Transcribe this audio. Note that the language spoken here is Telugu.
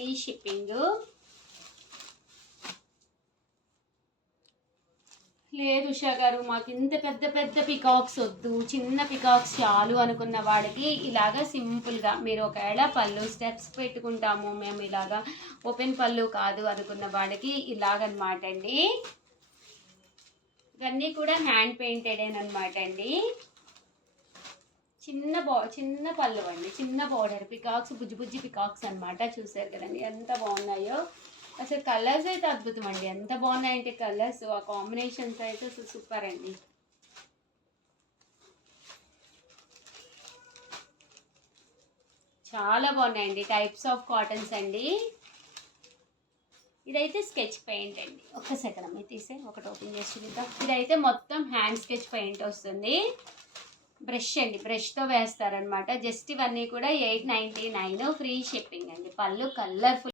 Free shipping. లేదు ఉషా గారు, మాకు ఇంత పెద్ద పెద్ద పికాక్స్ వద్దు, చిన్న పికాక్స్ చాలు అనుకున్న వాడికి ఇలాగా సింపుల్గా మీరు ఒకవేళ పళ్ళు స్టెప్స్ పెట్టుకుంటాము మేము ఇలాగా ఓపెన్ పళ్ళు కాదు అనుకున్న వాడికి ఇలాగనమాట అండి. ఇవన్నీ కూడా హ్యాండ్ పెయింటెడేనమాట అండి. చిన్న పళ్ళు అండి, చిన్న బార్డర్ పికాక్స్, బుజ్జి బుజ్జి పికాక్స్ అనమాట. చూసారు కదండి ఎంత బాగున్నాయో. అసలు కలర్స్ అయితే అద్భుతం అండి, ఎంత బాగున్నాయంటే కలర్స్, ఆ కాంబినేషన్స్ అయితే సూపర్ అండి. చాలా బాగున్నాయండి. టైప్స్ ఆఫ్ కాటన్స్ అండి. ఇదైతే స్కెచ్ పెయింట్ అండి. ఒక్క సెకండ్ అమ్మ తీసే ఒకటి ఓపెన్ చేసి చూద్దాం. ఇదైతే మొత్తం హ్యాండ్ స్కెచ్ పెయింట్ వస్తుంది. బ్రష్ అండి, బ్రష్తో వేస్తారనమాట. జస్ట్ ఇవన్నీ కూడా 899 ఫ్రీ షిప్పింగ్ అండి. పళ్ళు కలర్ఫుల్